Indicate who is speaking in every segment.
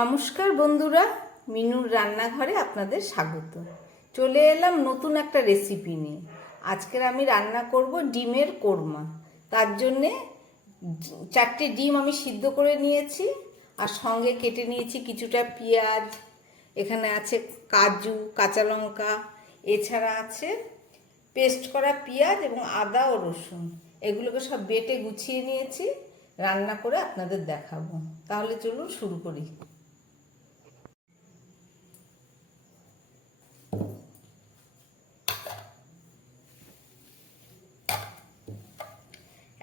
Speaker 1: নমস্কার বন্ধুরা, মিনুর রান্নাঘরে আপনাদের স্বাগত। চলে এলাম নতুন একটা রেসিপি নিয়ে। আজকের আমি রান্না করব ডিমের কোরমা। তার জন্যে চারটে ডিম আমি সিদ্ধ করে নিয়েছি, আর সঙ্গে কেটে নিয়েছি কিছুটা পেঁয়াজ, এখানে আছে কাজু, কাঁচা লঙ্কা, এছাড়া আছে পেস্ট করা পেঁয়াজ এবং আদা ও রসুন। এগুলোকে সব বেটে গুছিয়ে নিয়েছি, রান্না করে আপনাদের দেখাবো। তাহলে চলুন শুরু করি।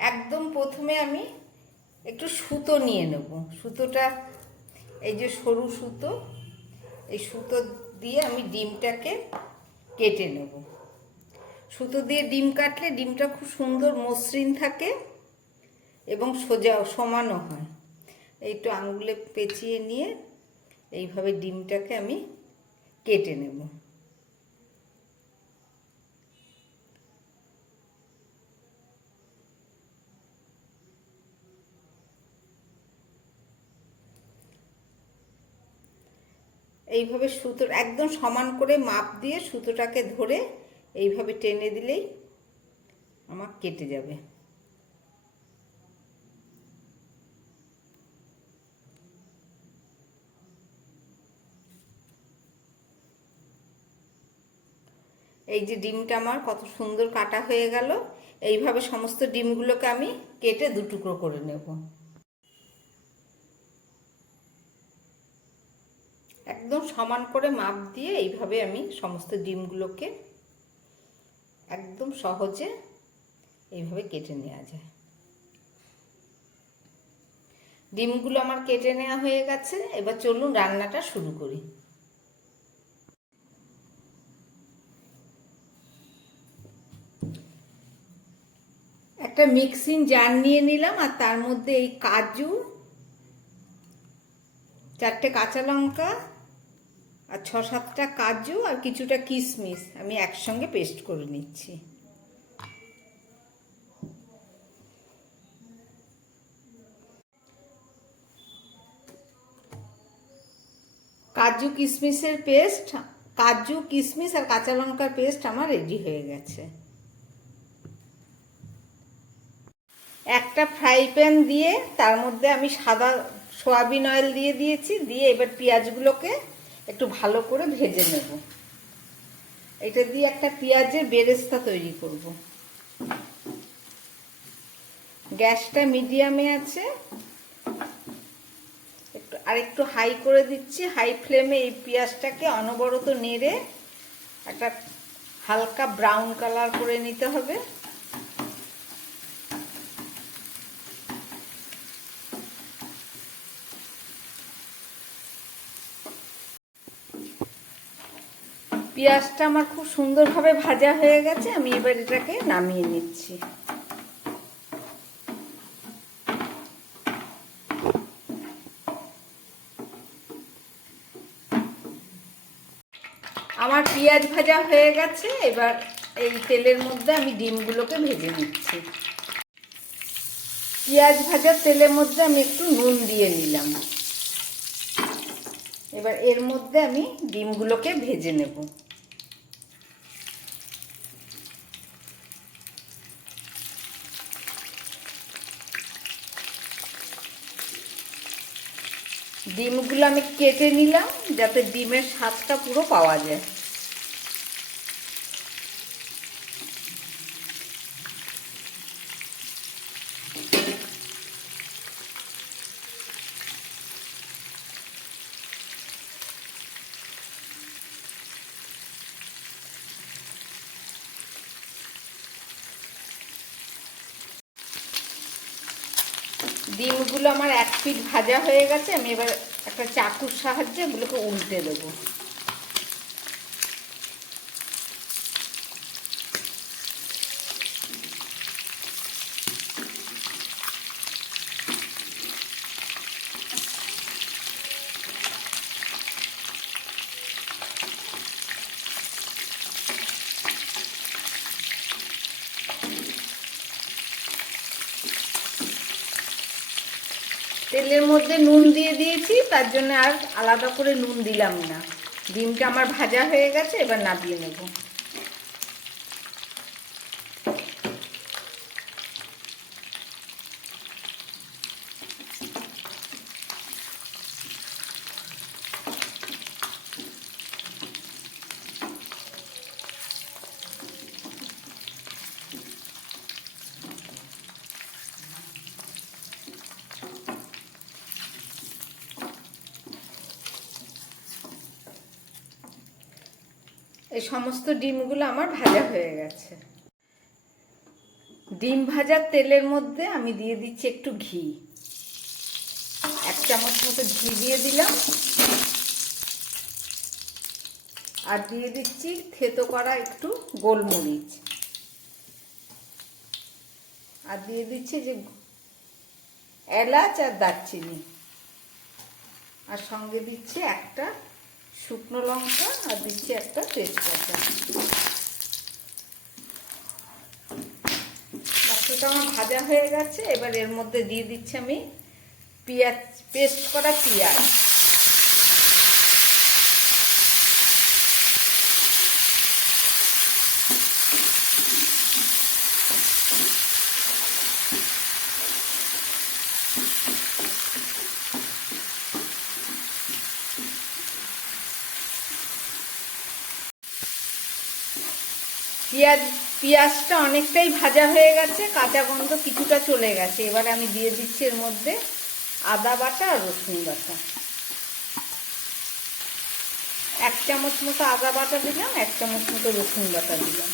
Speaker 1: একদম প্রথমে আমি একটু সুতো নিয়ে নেব। সুতোটা, এই যে সরু সুতো, এই সুতো দিয়ে আমি ডিমটাকে কেটে নেব। সুতো দিয়ে ডিম কাটলে ডিমটা খুব সুন্দর মসৃণ থাকে এবং সোজা, সমানও হয়। একটু আঙুলে পেঁচিয়ে নিয়ে এইভাবে ডিমটাকে আমি কেটে নেব। এইভাবে সুতো একদম সমান করে মাপ দিয়ে সুতোটাকে ধরে এইভাবে টেনে দিলেই আমার কেটে যাবে। এই যে ডিমটা আমার কত সুন্দর কাটা হয়ে গেল। এইভাবে সমস্ত ডিমগুলোকে আমি কেটে দুটুকরো করে নেব। একদম সমান করে মাপ দিয়ে এইভাবে আমি সমস্ত ডিমগুলোকে একদম সহজে এইভাবে কেটে নেওয়া যায়। ডিমগুলো আমার কেটে নেওয়া হয়ে গেছে, এবার চলুন রান্নাটা শুরু করি। একটা মিক্সিং জার নিয়ে নিলাম, আর তার মধ্যে এই কাজু, চারটে কাঁচা লঙ্কা আর ছ সাতটা কাজু আর কিছুটা কিশমিশ আমি একসঙ্গে পেস্ট করে নিচ্ছি। কাজু কিশমিশের পেস্ট, কাজু কিশমিশ আর কাঁচা লঙ্কার পেস্ট আমার রেডি হয়ে গেছে। একটা ফ্রাই প্যান দিয়ে তার মধ্যে আমি সাদা সয়াবিন অয়েল দিয়ে দিয়েছি, দিয়ে এবার পেঁয়াজগুলোকে একটু ভালো করে ভেজে নেব। এটা দিয়ে একটা পেঁয়াজের বেরেস্তা তৈরি করব। গ্যাসটা মিডিয়ামে আছে। একটু আর একটু হাই করে দিচ্ছি। হাই ফ্লেমে এই পেঁয়াজটাকে অনবরত নেড়ে একটা হালকা ব্রাউন কালার করে নিতে হবে। পেঁয়াজটা আমার খুব সুন্দরভাবে ভাজা হয়ে গেছে, আমি এবার এটাকে নামিয়ে নিচ্ছি। আমার পেঁয়াজ ভাজা হয়ে গেছে, এবার এই তেলের মধ্যে আমি ডিমগুলোকে ভেজে নিচ্ছি। পেঁয়াজ ভাজার তেলের মধ্যে আমি একটু নুন দিয়ে নিলাম। এবার এর মধ্যে আমি ডিমগুলোকে ভেজে নেব। ডিমগুলো আমি কেটে নিলাম যাতে ডিমের স্বাদটা পুরো পাওয়া যায় ডিমগুলো আমার এক পিঠ ভাজা হয়ে গেছে আমি এবার একটা চাকুর সাহায্যে এগুলোকে উল্টে দেবো। মধ্যে নুন দিয়ে দিয়েছি, তার জন্য আর আলাদা করে নুন দিলাম না। ডিমটা আমার ভাজা হয়ে গেছে, এবার নাবিয়ে নেব। সমস্ত ডিমগুলো আমার ভাজা হয়ে গেছে। ডিম ভাজার তেলের মধ্যে আমি দিয়ে দিচ্ছি একটু ঘি। এক চামচ মতো ঘি দিয়ে দিলাম। আর দিয়ে দিচ্ছি থেতো করা একটু গোলমরিচ। আর দিয়ে দিচ্ছি যে এলাচ আর দারচিনি। আর সঙ্গে দিচ্ছি একটা শুকনো লঙ্কা আর দিচ্ছি একটা তেজপাতা। মশলাটা আমার ভাজা হয়ে গেছে, এবার এর মধ্যে দিয়ে দিচ্ছি আমি পেঁয়াজ, পেস্ট করা পেঁয়াজ। পেঁয়াজ, পেঁয়াজটা অনেকটাই ভাজা হয়ে গেছে, কাঁচা গন্ধ কিছুটা চলে গেছে। এবার আমি দিয়ে দিচ্ছি এর মধ্যে আদা বাটা আর রসুন বাটা। এক চামচ মতো আদা বাটা দিলাম, এক চামচ মতো রসুন বাটা দিলাম।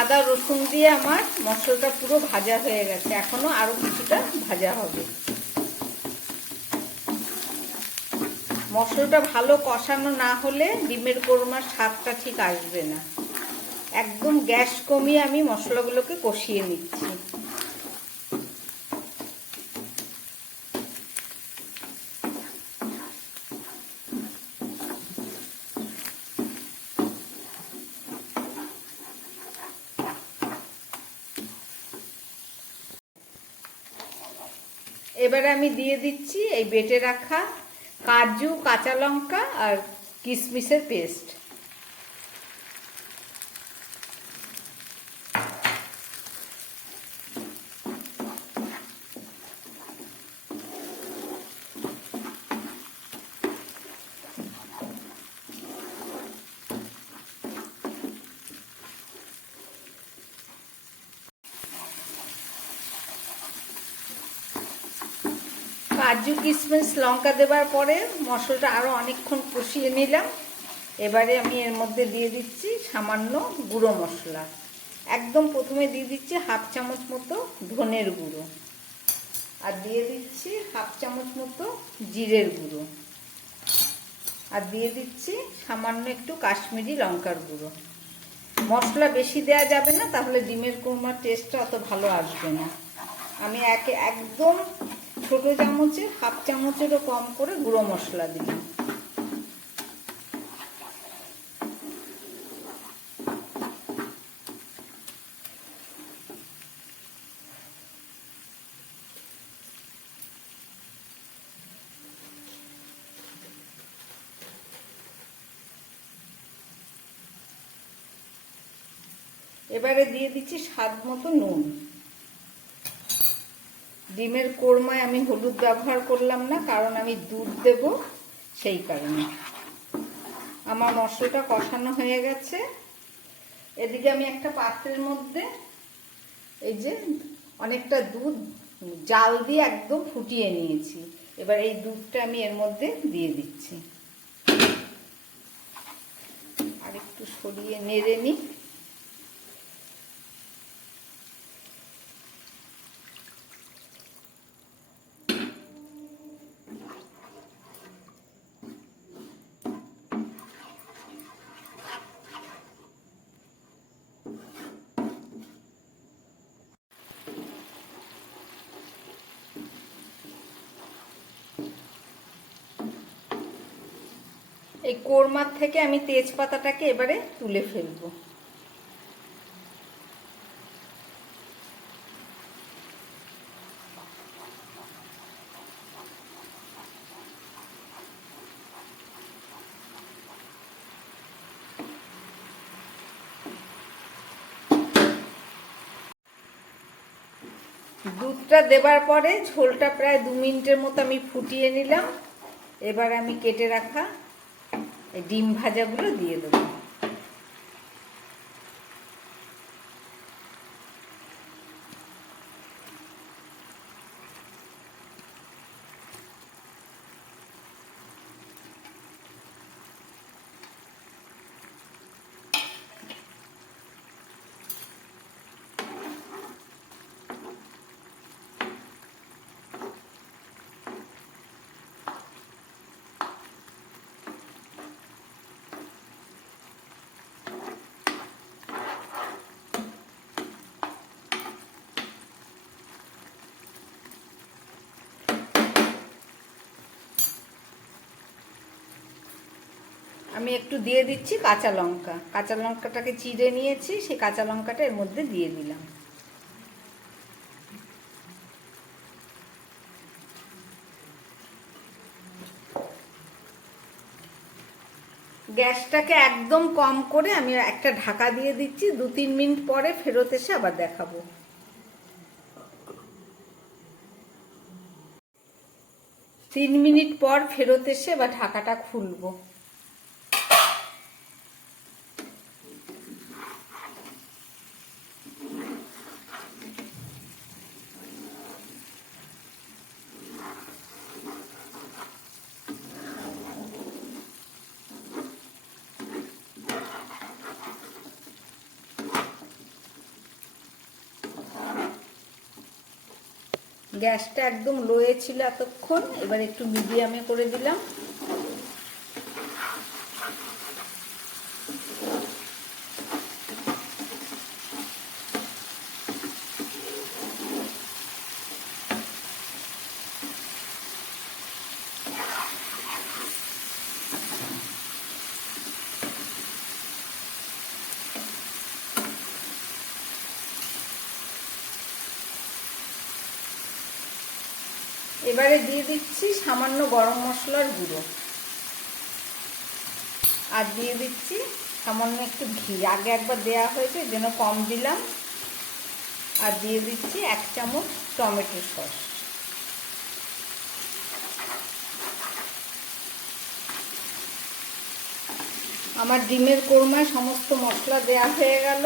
Speaker 1: আদা, রসুন দিয়ে আমার মশলাটা পুরো ভাজা হয়ে গেছে। এখনও আরও কিছুটা ভাজা হবে। মশলাটা ভালো কষানো না হলে ডিমের কোরমার স্বাদটা ঠিক আসবে না। একদম গ্যাস কমিয়ে আমি মশলাগুলোকে কষিয়ে নিচ্ছি। এবারে আমি দিয়ে দিচ্ছি এই বেটে রাখা কাজু কাঁচা লঙ্কা আর কিশমিশের পেস্ট কাজু কিশমিশ লঙ্কা দেবার পরে মশলাটা আরও অনেকক্ষণ কষিয়ে নিলাম। এবারে আমি এর মধ্যে দিয়ে দিচ্ছি সামান্য গুঁড়ো মশলা। একদম প্রথমে দিয়ে দিচ্ছি হাফ চামচ মতো ধনের গুঁড়ো। আর দিয়ে দিচ্ছি হাফ চামচ মতো জিরের গুঁড়ো। আর দিয়ে দিচ্ছি সামান্য একটু কাশ্মীরি লঙ্কার গুঁড়ো। মশলা বেশি দেওয়া যাবে না, তাহলে ডিমের কোরমার টেস্টটা অত ভালো আসবে না। আমি একে একদম ছোট চামচে, হাফ চামচেরও কম করে গুঁড়ো মশলা দিলাম। এবারে দিয়ে দিচ্ছি স্বাদ মতো নুন। ডিমের কোরমায় আমি হলুদ ব্যবহার করলাম না, কারণ আমি দুধ দেব সেই কারণে। আমার মশলাটা কষানো হয়ে গেছে। এদিকে আমি একটা পাত্রের মধ্যে এই যে অনেকটা দুধ, জাল দিয়ে একদম ফুটিয়ে নিয়েছি। এবার এই দুধটা আমি এর মধ্যে দিয়ে দিচ্ছি। আর একটু সরিয়ে নেড়ে নিই। এই কোরমার থেকে আমি তেজপাতাটাকে এবারে তুলে ফেলব। দুধটা দেবার পরে ঝোলটা প্রায় দু মিনিটের মতো আমি ফুটিয়ে নিলাম। এবার আমি কেটে রাখা ডিম ভাজাগুলো দিয়ে দেবো। আমি একটু দিয়ে দিচ্ছি কাঁচা লঙ্কা। কাঁচা লঙ্কাটাকে চিড়ে নিয়েছি, সেই কাঁচা লঙ্কাটা এর মধ্যে দিয়ে দিলাম। গ্যাসটাকে একদম কম করে আমি একটা ঢাকা দিয়ে দিচ্ছি, দু তিন মিনিট পরে ফেরত এসে আবার দেখাবো। তিন মিনিট পর ফেরত এসে বা ঢাকাটা খুলবো। গ্যাসটা একদম লোয়ে ছিল এতক্ষণ এবার একটু মিডিয়ামে করে দিলাম। এবারে দিয়ে দিচ্ছি সামান্য গরম মশলার গুঁড়ো। আর দিয়ে দিচ্ছি সামান্য একটু ঘি। আগে একবার দেয়া হয়েছে, যেন কম দিলাম। আর দিয়ে দিচ্ছি এক চামচ টমেটো সস। আমার ডিমের কোরমায় সমস্ত মশলা দেয়া হয়ে গেল।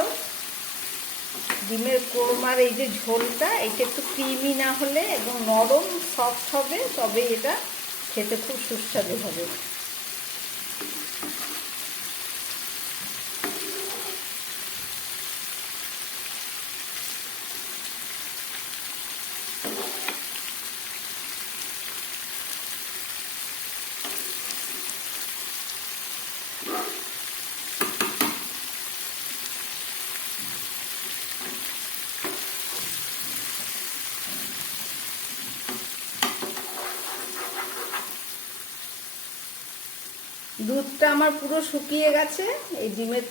Speaker 1: ডিমের কোরমার এই যে ঝোলটা এটা একটু ক্রিমি না হলে এবং নরম সফট হবে, তবে এটা খেতে খুব সুস্বাদু হবে। দুধটা আমার পুরো শুকিয়ে গেছে এই ডিমের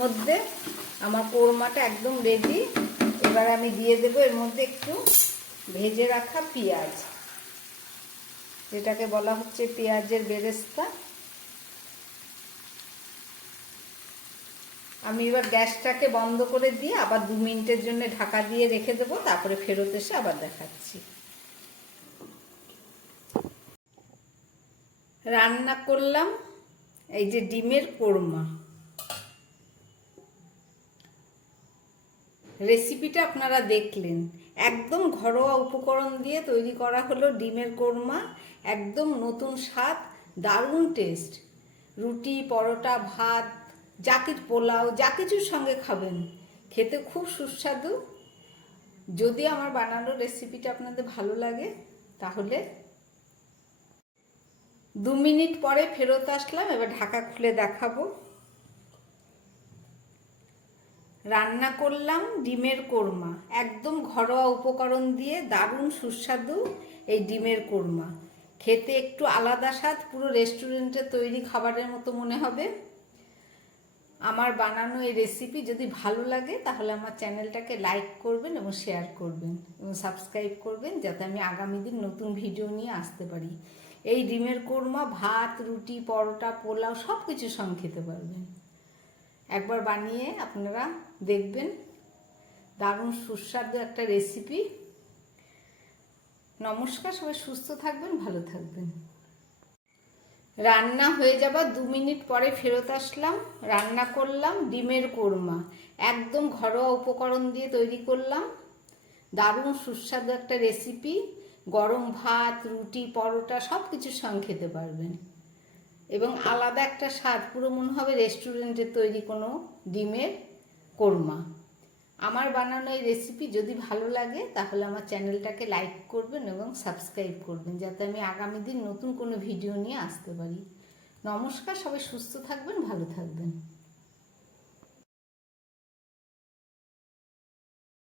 Speaker 1: মধ্যে। আমার কোরমাটা একদম রেডি এবার আমি দিয়ে দেবো এর মধ্যে একটু ভেজে রাখা পেঁয়াজ। যেটাকে বলা হচ্ছে পেঁয়াজের বেরেস্তা। আমি এবার গ্যাসটাকে বন্ধ করে দিয়ে আবার দু মিনিটের জন্য ঢাকা দিয়ে রেখে দেবো, তারপরে ফেরত এসে আবার দেখাচ্ছি। রান্না করলাম। এই যে ডিমের কোরমা। রেসিপিটা আপনারা দেখলেন। একদম ঘরোয়া উপকরণ দিয়ে তৈরি করা হলো ডিমের কোরমা। একদম নতুন স্বাদ, দারুণ টেস্ট রুটি, পরোটা, ভাত, যা কিছু পোলাও, যা কিছুর সঙ্গে খাবেন। খেতে খুব সুস্বাদু। যদি আমার বানানো রেসিপিটা আপনাদের ভালো লাগে, তাহলে দু মিনিট পরে ফেরত আসলাম, এবার ঢাকা খুলে দেখাবো। রান্না করলাম ডিমের কোরমা, একদম ঘরোয়া উপকরণ দিয়ে দারুণ সুস্বাদু এই ডিমের কোরমা। খেতে একটু আলাদা স্বাদ, পুরো রেস্টুরেন্টে তৈরি খাবারের মতো মনে হবে। আমার বানানো এই রেসিপি যদি ভালো লাগে, তাহলে আমার চ্যানেলটাকে লাইক করবেন এবং শেয়ার করবেন এবং সাবস্ক্রাইব করবেন, যাতে আমি আগামী দিন নতুন ভিডিও নিয়ে আসতে পারি। এই ডিমের কোরমা, ভাত, রুটি, পরোটা, পোলাও সব কিছুর সঙ্গে খেতে পারবেন। একবার বানিয়ে আপনারা দেখবেন। দারুণ সুস্বাদু একটা রেসিপি নমস্কার, সবাই সুস্থ থাকবেন, ভালো থাকবেন। রান্না হয়ে যাবার দু মিনিট পরে ফেরত আসলাম। রান্না করলাম ডিমের কোরমা। একদম ঘরোয়া উপকরণ দিয়ে তৈরি করলাম। দারুণ সুস্বাদু একটা রেসিপি গরম ভাত, রুটি, পরোটা সব কিছুর সঙ্গে খেতে পারবেন। এবং আলাদা একটা স্বাদ, পুরো মনে হবে রেস্টুরেন্টের তৈরি কোনো ডিমের কোরমা। আমার বানানো এই রেসিপি যদি ভালো লাগে, তাহলে আমার চ্যানেলটাকে লাইক করবেন এবং সাবস্ক্রাইব করবেন, যাতে আমি আগামী দিন নতুন কোনো ভিডিও নিয়ে আসতে পারি। নমস্কার, সবাই সুস্থ থাকবেন, ভালো থাকবেন।